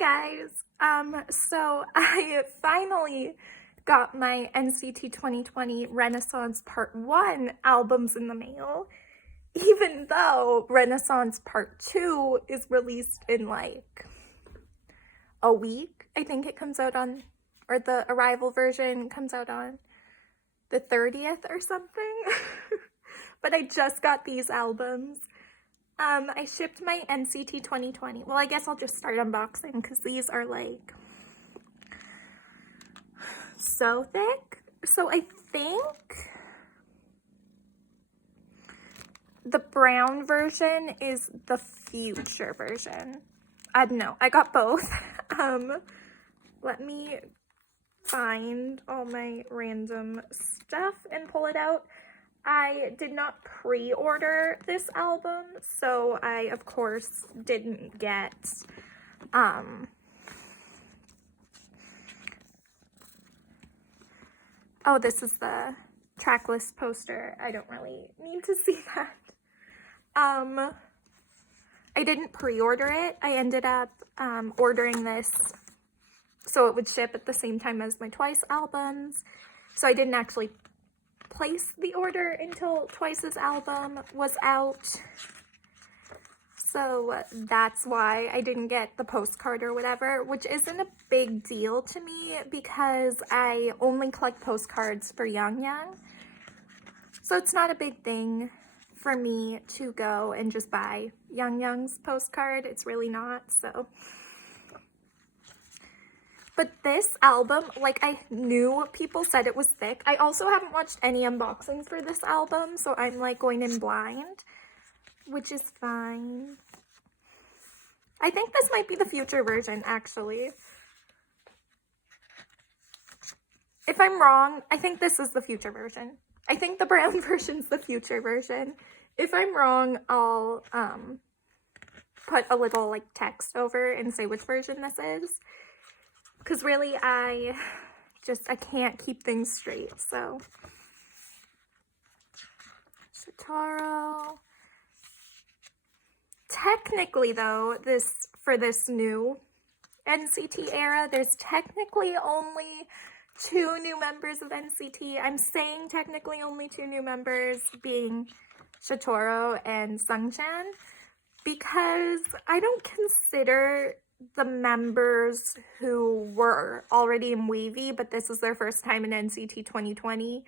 guys. So I finally got my NCT 2020 Renaissance Part 1 albums in the mail, even though Renaissance Part 2 is released in like a week. I think it comes out on, or the arrival version comes out on the 30th or something. But I just got these albums. I shipped my NCT 2020. Well, I guess I'll just start unboxing because these are like so thick. So I think the brown version is the future version. No, I got both. Let me find all my random stuff and pull it out. I did not pre-order this album, so I, of course, didn't get, oh, this is the tracklist poster. I don't really need to see that. I didn't pre-order it. I ended up, ordering this so it would ship at the same time as my Twice albums, so I didn't actually place the order until Twice's album was out, so that's why I didn't get the postcard or whatever, which isn't a big deal to me because I only collect postcards for Young Young, so it's not a big thing for me to go and just buy Young Young's postcard. It's really not. So but this album, like, I knew people said it was thick. I also haven't watched any unboxings for this album, so I'm, like, going in blind, which is fine. I think this might be the future version, actually. If I'm wrong, I think this is the future version. I think the brown version's the future version. If I'm wrong, I'll, put a little, like, text over and say which version this is. Because really, I can't keep things straight, so. Shotaro. Technically, though, for this new NCT era, there's technically only 2 new members of NCT. I'm saying technically only 2 new members, being Shotaro and Sungchan, because I don't consider the members who were already in Wavy, but this is their first time in NCT 2020,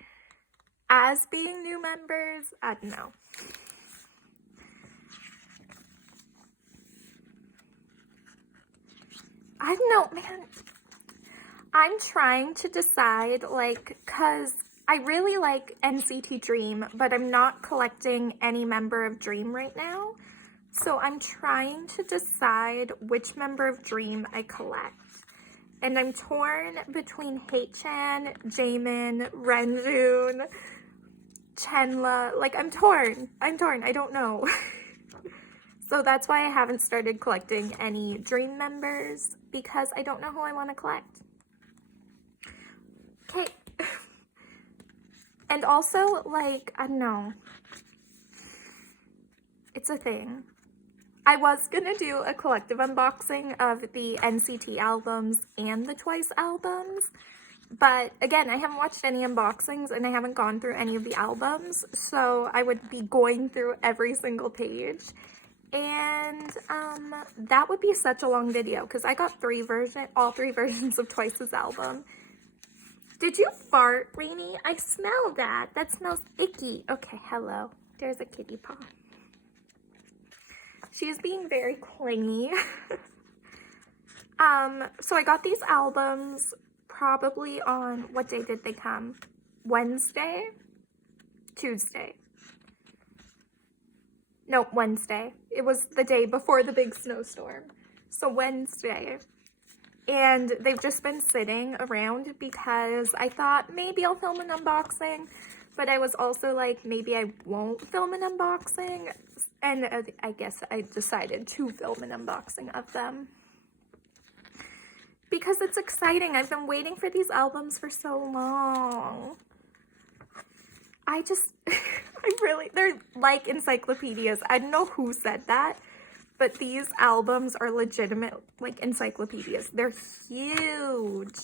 as being new members. I don't know. I don't know, man. I'm trying to decide, like, cause I really like NCT Dream, but I'm not collecting any member of Dream right now. So I'm trying to decide which member of Dream I collect. And I'm torn between Haechan, Jaemin, Renjun, Chenla. Like, I'm torn. I don't know. So that's why I haven't started collecting any Dream members, because I don't know who I want to collect. Okay. And also, like, I don't know. It's a thing. I was gonna do a collective unboxing of the NCT albums and the Twice albums, but again, I haven't watched any unboxings and I haven't gone through any of the albums, so I would be going through every single page, and that would be such a long video because I got all three versions of Twice's album. Did you fart, Rainy? I smell that. That smells icky. Okay, hello. There's a kitty paw. She's being very clingy. So I got these albums probably on, what day did they come? Wednesday? Tuesday. No, Wednesday. It was the day before the big snowstorm. So Wednesday. And they've just been sitting around because I thought maybe I'll film an unboxing, but I was also like, maybe I won't film an unboxing. And I guess I decided to film an unboxing of them because it's exciting. I've been waiting for these albums for so long. they're like encyclopedias. I don't know who said that, but these albums are legitimate, like, encyclopedias. They're huge.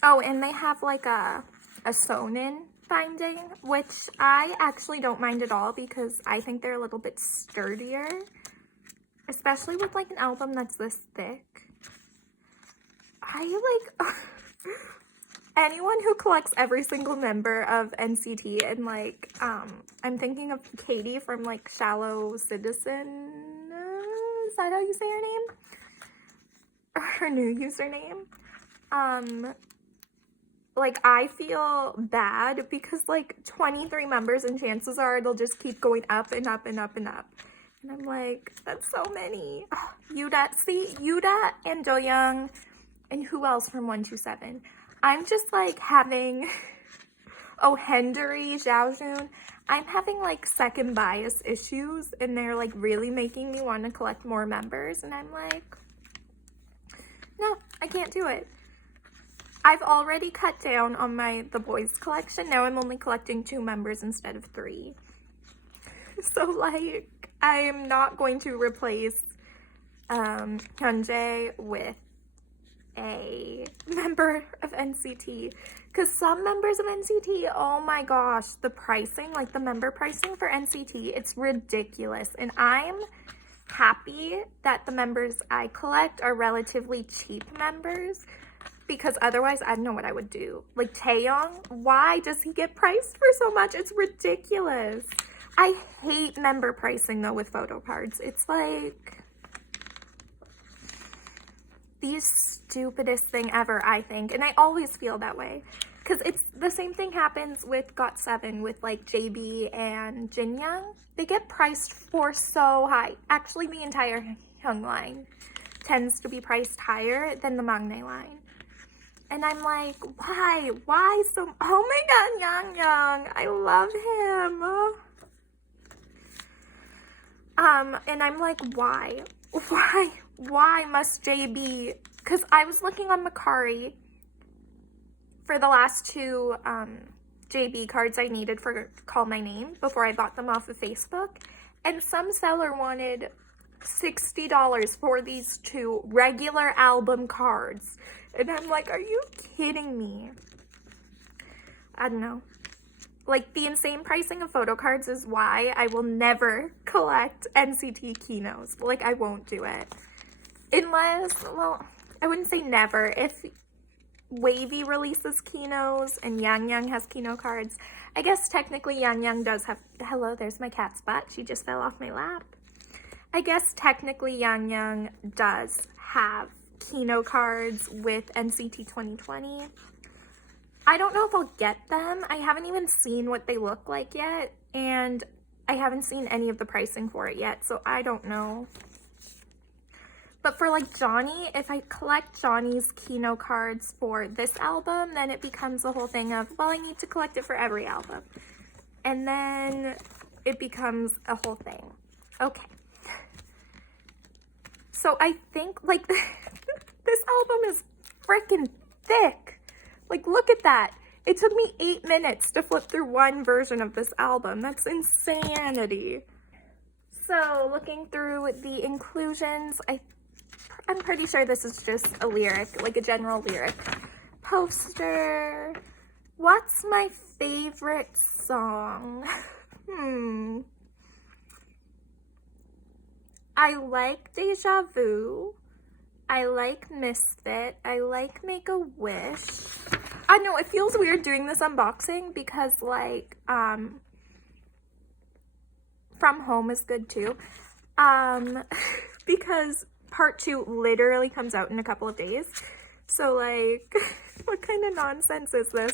Oh, and they have like a sewn-in binding, which I actually don't mind at all because I think they're a little bit sturdier, especially with like an album that's this thick. I like anyone who collects every single member of NCT, and like I'm thinking of Katie from like Shallow Citizen. Is that how you say her name? Or her new username? Like, I feel bad because, like, 23 members, and chances are it'll just keep going up and up and up and up. And I'm like, that's so many. Oh, Yuda and Doyoung, and who else from 127? I'm just, like, having, oh, Hendery, Xiaojun. I'm having, like, second bias issues, and they're, like, really making me want to collect more members. And I'm like, no, I can't do it. I've already cut down on the boys collection. Now I'm only collecting 2 members instead of 3. So, like, I am not going to replace Hyunjae with a member of NCT. Because some members of NCT, oh my gosh, the pricing, like the member pricing for NCT, it's ridiculous. And I'm happy that the members I collect are relatively cheap members, because otherwise I don't know what I would do. Like Taeyong, why does he get priced for so much? It's ridiculous. I hate member pricing though with photo cards. It's like the stupidest thing ever, I think. And I always feel that way. Because it's the same thing happens with GOT7 with like JB and Jinyoung. They get priced for so high. Actually, the entire Hyung line tends to be priced higher than the Maknae line. And I'm like, why? Why so? Oh my god, Yang Yang. I love him. And I'm like, why? Why must JB? Because I was looking on Mercari for the last 2 JB cards I needed for Call My Name before I bought them off of Facebook. And some seller wanted $60 for these 2 regular album cards. And I'm like, are you kidding me? I don't know. Like, the insane pricing of photo cards is why I will never collect NCT Kinos. Like, I won't do it. Unless, well, I wouldn't say never. If Wavy releases Kinos and Yang Yang has Kino cards, I guess technically Yang Yang does have... Hello, there's my cat Spot. She just fell off my lap. I guess technically Yang Yang does have Kino cards with NCT 2020. I don't know if I'll get them. I haven't even seen what they look like yet, and I haven't seen any of the pricing for it yet, so I don't know. But for like Johnny, if I collect Johnny's Kino cards for this album, then it becomes a whole thing of, well, I need to collect it for every album. And then it becomes a whole thing. Okay. So I think, like, this album is freaking thick. Like, look at that. It took me 8 minutes to flip through one version of this album. That's insanity. So, looking through the inclusions, I'm pretty sure this is just a lyric, like a general lyric. Poster. What's my favorite song? I like Deja Vu. I like Misfit. I like Make a Wish. I know, it feels weird doing this unboxing because, like, From Home is good too. Because part 2 literally comes out in a couple of days. So, like, what kind of nonsense is this?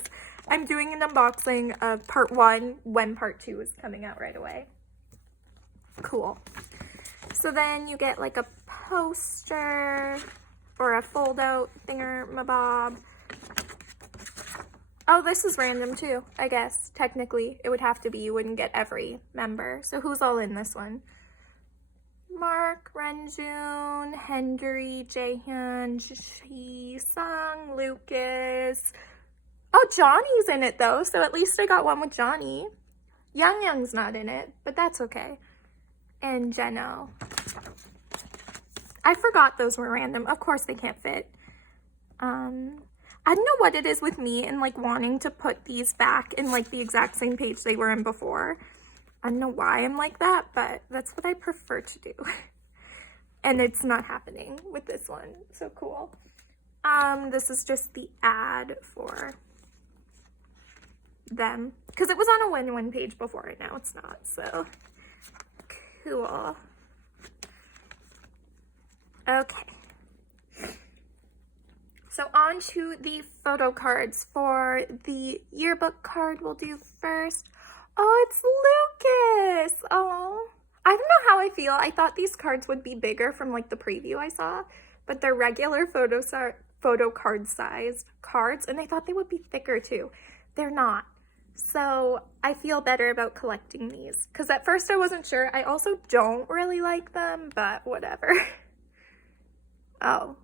I'm doing an unboxing of part 1 when part 2 is coming out right away. Cool. So then you get like a poster or a fold-out thingamabob. Oh, this is random too, I guess. Technically, it would have to be. You wouldn't get every member. So who's all in this one? Mark, Renjun, Hendery, Jaehyun, Jisung, Lucas. Oh, Johnny's in it though, so at least I got one with Johnny. Young's not in it, but that's okay. And Jeno. I forgot those were random. Of course they can't fit. I don't know what it is with me and like wanting to put these back in like the exact same page they were in before. I don't know why I'm like that, but that's what I prefer to do. And it's not happening with this one. So cool. This is just the ad for them. Because it was on a win-win page before and now it's not. So cool. Okay. So on to the photo cards. For the yearbook card we'll do first. Oh, it's Lucas. Oh, I don't know how I feel. I thought these cards would be bigger from like the preview I saw, but they're regular photo card sized cards, and I thought they would be thicker too. They're not. So I feel better about collecting these because at first I wasn't sure. I also don't really like them, but whatever. Oh,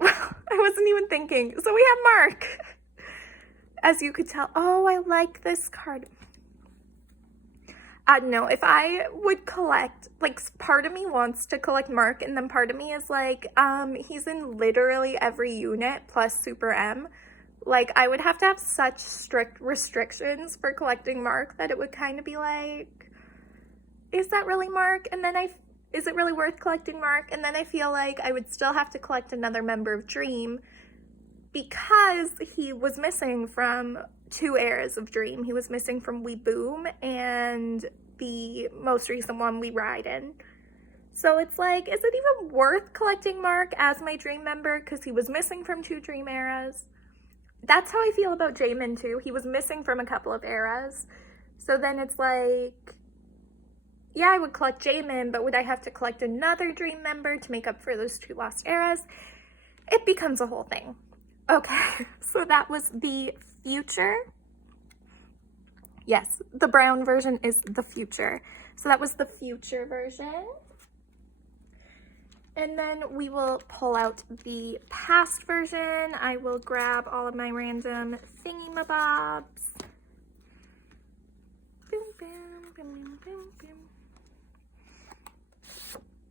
I wasn't even thinking. So we have Mark. As you could tell. Oh, I like this card. I don't know, if I would collect, like, part of me wants to collect Mark, and then part of me is like, he's in literally every unit plus Super M. Like, I would have to have such strict restrictions for collecting Mark that it would kind of be like, is that really Mark? And then is it really worth collecting Mark? And then I feel like I would still have to collect another member of Dream because he was missing from 2 eras of Dream. He was missing from We Boom and the most recent one, We Ride In. So it's like, is it even worth collecting Mark as my Dream member because he was missing from 2 Dream eras? That's how I feel about Jamin too. He was missing from a couple of eras. So then it's like, yeah, I would collect Jamin, but would I have to collect another Dream member to make up for those 2 lost eras? It becomes a whole thing. Okay, so that was the Future. Yes, the brown version is the Future. So that was the Future version. And then we will pull out the past version. I will grab all of my random thingy-mabobs. Boom, boom, boom, boom,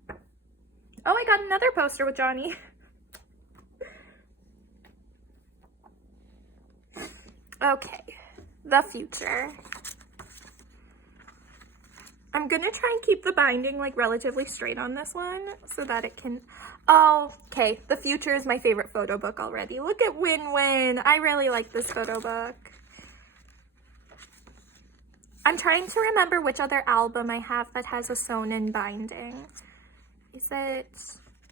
boom. Oh, I got another poster with Johnny. Okay, the Future. I'm gonna try and keep the binding like relatively straight on this one so that it can, oh, okay, the Future is my favorite photo book already. Look at Win Win. I really like this photo book. I'm trying to remember which other album I have that has a sewn-in binding. Is it,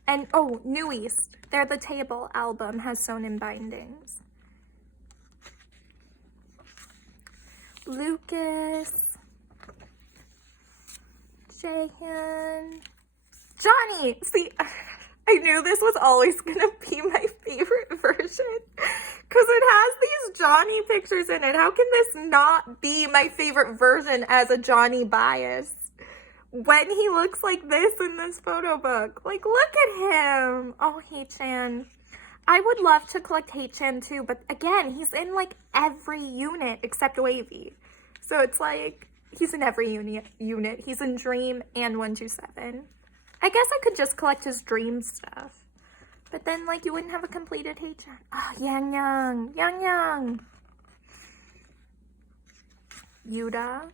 and oh, New East. They're the Table album has sewn-in bindings. Lucas, Jahan, Johnny. See, I knew this was always gonna be my favorite version because it has these Johnny pictures in it. How can this not be my favorite version as a Johnny bias when he looks like this in this photo book? Like, look at him. Oh, Haechan. I would love to collect Haechan too, but again, he's in like every unit except Wavy. So it's like, he's in every unit. He's in Dream and 127. I guess I could just collect his Dream stuff. But then like you wouldn't have a completed Haechan. Oh, Yang. Yuda.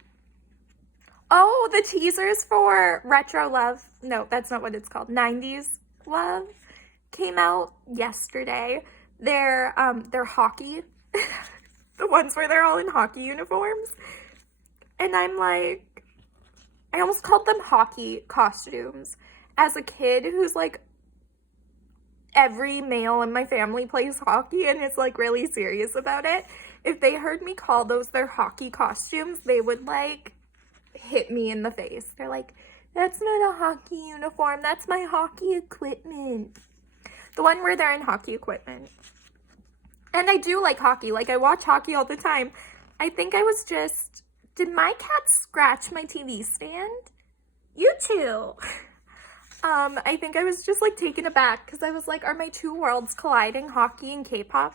Oh, the teasers for Retro Love. No, that's not what it's called. 90s Love came out yesterday. They're hockey, the ones where they're all in hockey uniforms. And I'm like, I almost called them hockey costumes. As a kid who's like, every male in my family plays hockey and is like really serious about it. If they heard me call those their hockey costumes, they would like hit me in the face. They're like, that's not a hockey uniform. That's my hockey equipment. The one where they're in hockey equipment. And I do like hockey. Like, I watch hockey all the time. I think I was just... Did my cat scratch my TV stand? You too. I think I was just, like, taken aback. Because I was like, are my 2 worlds colliding? Hockey and K-pop?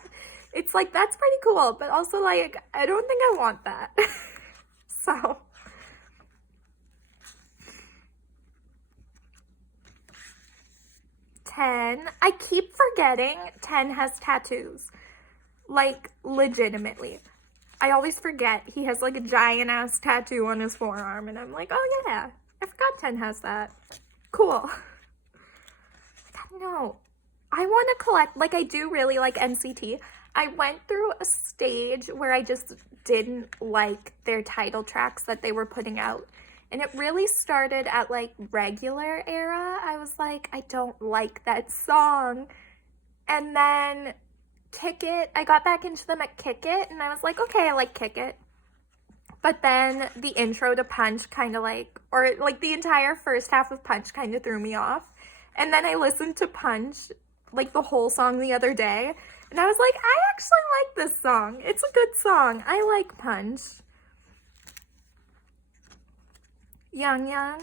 It's like, that's pretty cool, but also like, I don't think I want that. So. 10. I keep forgetting 10 has tattoos. Like, legitimately. I always forget he has like a giant ass tattoo on his forearm, and I'm like, oh yeah, I forgot 10 has that. Cool. No, I want to collect, like, I do really like NCT. I went through a stage where I just didn't like their title tracks that they were putting out. And it really started at like regular era. I was like, I don't like that song. And then Kick It, I got back into them at Kick It, and I was like, okay, I like Kick It. But then the intro to Punch kind of like, or like the entire first half of Punch kind of threw me off. And then I listened to Punch, like the whole song the other day, and I was like, I actually like this song. It's a good song. I like Punch. Young.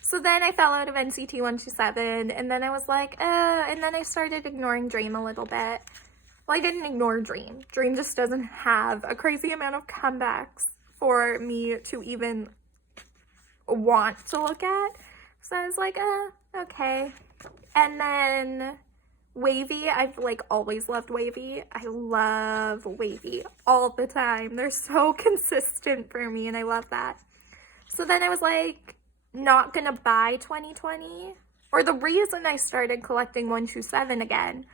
So then I fell out of NCT 127, and then I was like, and then I started ignoring Dream a little bit. Well, I didn't ignore Dream. Dream just doesn't have a crazy amount of comebacks for me to even want to look at. So I was like, okay. And then Wavy, I've like always loved Wavy. I love Wavy all the time. They're so consistent for me, and I love that. So then I was like, not gonna buy 2020. Or the reason I started collecting 127 again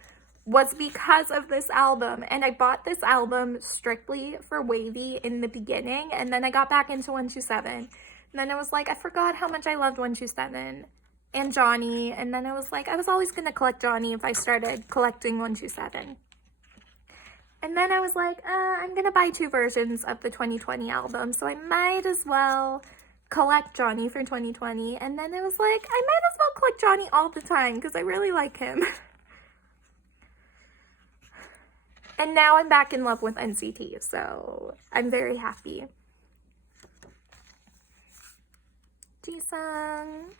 was because of this album. And I bought this album strictly for Wavy in the beginning, and then I got back into 127. And then I was like, I forgot how much I loved 127 and Johnny. And then I was like, I was always gonna collect Johnny if I started collecting 127. And then I was like, I'm gonna buy 2 versions of the 2020 album, so I might as well collect Johnny for 2020. And then I was like, I might as well collect Johnny all the time because I really like him. And now I'm back in love with NCT, so I'm very happy. Jisung,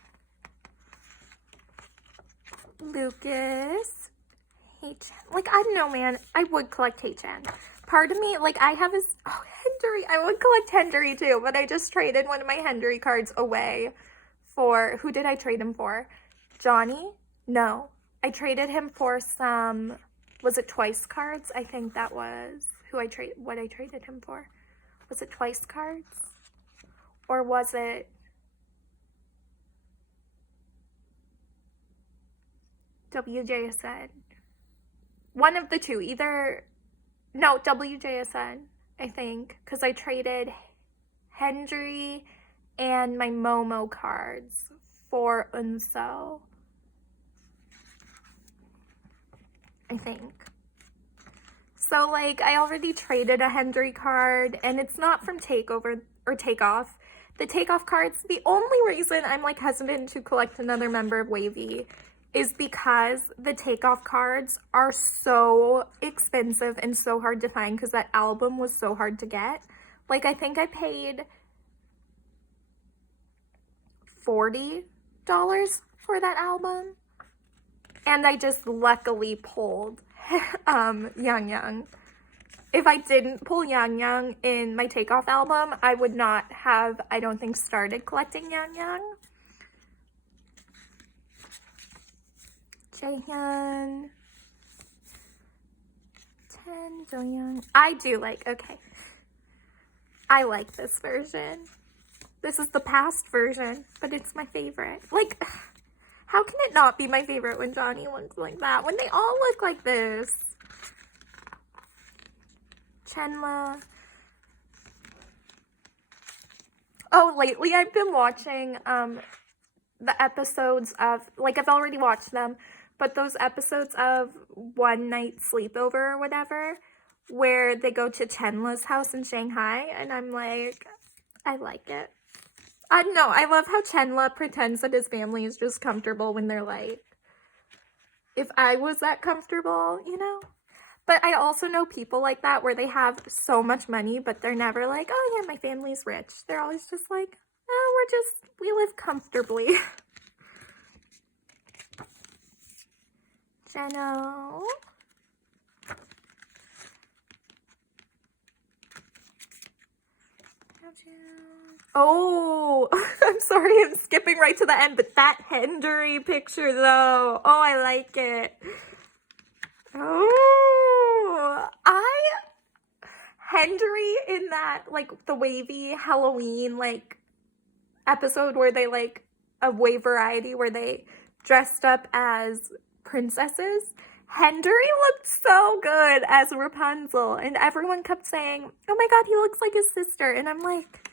Lucas, H-Chan. Like, I don't know, man. I would collect H-Chan. Part of me, like, I have his, Hendery. I would collect Hendery too, but I just traded one of my Hendery cards away for, who did I trade him for? Johnny? No. I traded him for some, was it Twice cards? I think that was what I traded him for. Was it Twice cards? Or was it WJSN? One of the two, no, WJSN, I think, because I traded Hendry and my Momo cards for Unso, I think. So, like, I already traded a Hendry card, and it's not from Takeover or Takeoff. The Takeoff cards, the only reason I'm, like, hesitant to collect another member of Wavy is because the Takeoff cards are so expensive and so hard to find because that album was so hard to get. Like, I think I paid $40 for that album. And I just luckily pulled Yang. If I didn't pull Yang in my Takeoff album, I would not have, I don't think, started collecting Yang. Jaehyun, 10 Joyoung. I do like, okay. I like this version. This is the past version, but it's my favorite. Like, how can it not be my favorite when Johnny looks like that? When they all look like this. Chenla. Oh, lately I've been watching the episodes of, like, I've already watched them, but those episodes of One Night Sleepover or whatever, where they go to Chenla's house in Shanghai, and I'm like, I like it. I don't know, I love how Chenla pretends that his family is just comfortable when they're like, if I was that comfortable, you know? But I also know people like that where they have so much money, but they're never like, oh yeah, my family's rich. They're always just like, oh, we live comfortably. Jeno. Oh, I'm sorry, I'm skipping right to the end, but that Henry picture though. Oh, I like it. Oh, Henry in that, like, the wavy Halloween, like, episode where they, like, a wave variety where they dressed up as princesses. Henry looked so good as Rapunzel, and everyone kept saying, oh my god, he looks like his sister, and I'm like,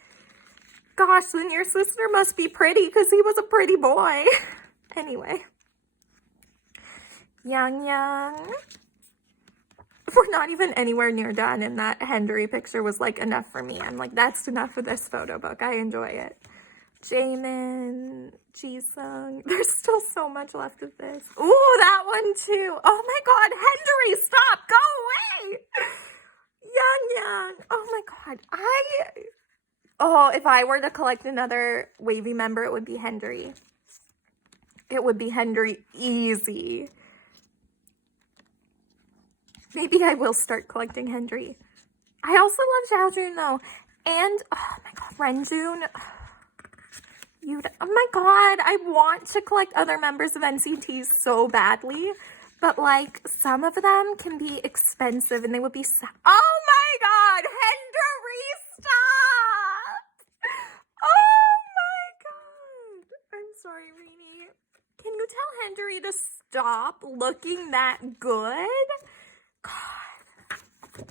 gosh, then your sister must be pretty, because he was a pretty boy. Anyway. Yang Yang. We're not even anywhere near done, and that Henry picture was, like, enough for me. I'm like, that's enough for this photo book. I enjoy it. Jamin, Jisung. There's still so much left of this. Ooh, that one too. Oh my god, Henry, stop! Go away! Yang Yang. Oh my god. Oh, if I were to collect another wavy member, it would be Henry. It would be Henry easy. Maybe I will start collecting Henry. I also love Xiaojun though. And, oh my god, Renjun. Oh my god, I want to collect other members of NCT so badly. But, like, some of them can be expensive and they would be oh my god, Henry, stop! Oh my god. I'm sorry, Rini. Can you tell Henry to stop looking that good? God.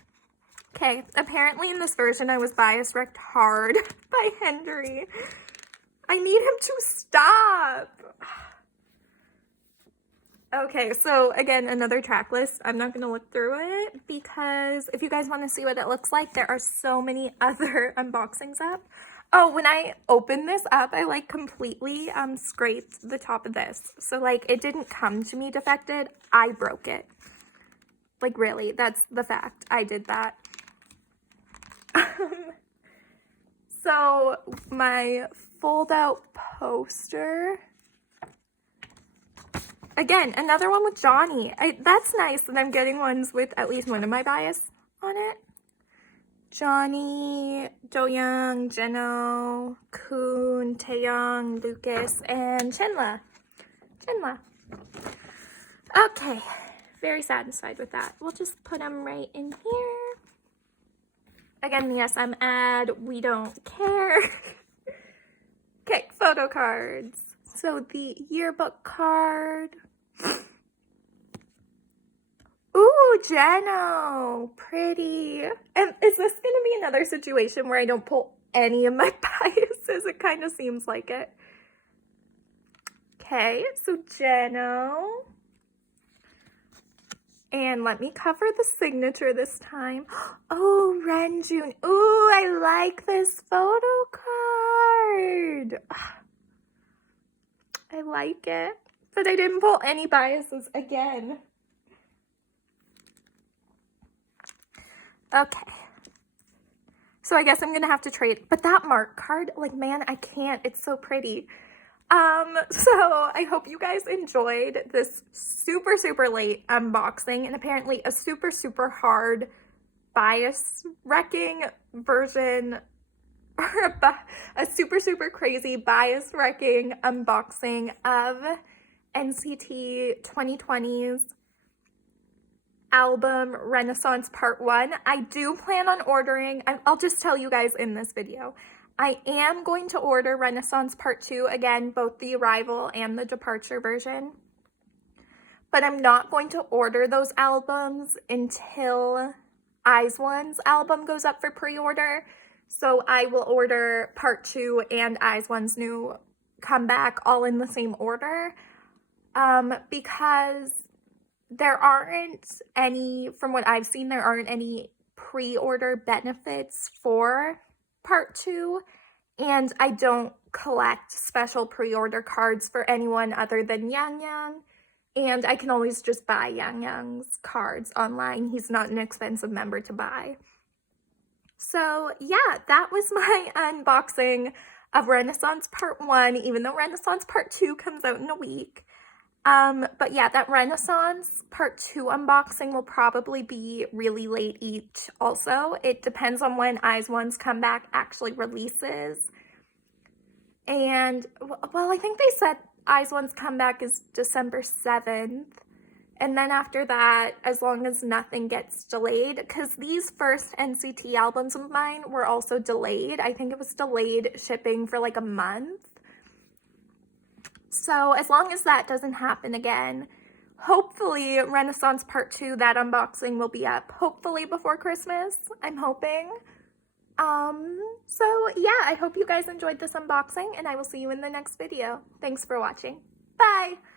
Okay, apparently in this version I was bias wrecked hard by Henry. I need him to stop. Okay, so again, another track list. I'm not going to look through it because if you guys want to see what it looks like, there are so many other unboxings up. Oh, when I opened this up, I like completely scraped the top of this. So like it didn't come to me defected. I broke it. Like, really, that's the fact. I did that. So, my fold-out poster. Again, another one with Johnny. That's nice that I'm getting ones with at least one of my bias on it. Johnny, Doyoung, Jeno, Kun, Taeyong, Lucas, and Chenla. Okay. Very satisfied with that. We'll just put them right in here. Again, the SM ad, we don't care. Okay, photo cards. So the yearbook card. Ooh, Jeno, pretty. And is this gonna be another situation where I don't pull any of my biases? It kind of seems like it. Okay, so Jeno. And let me cover the signature this time. Oh, Renjun. Ooh, I like this photo card. I like it. But I didn't pull any biases again. Okay. So I guess I'm going to have to trade. But that mark card, like, man, I can't. It's so pretty. So I hope you guys enjoyed this super, super late unboxing and apparently a super, super hard bias wrecking version, or a super, super crazy bias wrecking unboxing of NCT 2020's album Renaissance Part 1. I do plan on ordering, I'll just tell you guys in this video, I am going to order Renaissance Part 2, again, both the arrival and the departure version. But I'm not going to order those albums until IZ*ONE's album goes up for pre-order. So I will order Part 2 and IZ*ONE's new comeback all in the same order. Because there aren't any, from what I've seen, there aren't any pre-order benefits for Part 2, and I don't collect special pre-order cards for anyone other than Yang Yang, and I can always just buy Yang Yang's cards online. He's not an expensive member to buy. So yeah, that was my unboxing of Renaissance Part 1, even though Renaissance Part 2 comes out in a week. But yeah, that Renaissance Part 2 unboxing will probably be really late each also. It depends on when IZ*ONE's Comeback actually releases. And, well, I think they said IZ*ONE's Comeback is December 7th. And then after that, as long as nothing gets delayed, because these first NCT albums of mine were also delayed. I think it was delayed shipping for like a month. So as long as that doesn't happen again, hopefully Renaissance Part 2, that unboxing will be up hopefully before Christmas. I'm hoping. So yeah, I hope you guys enjoyed this unboxing, and I will see you in the next video. Thanks for watching. Bye!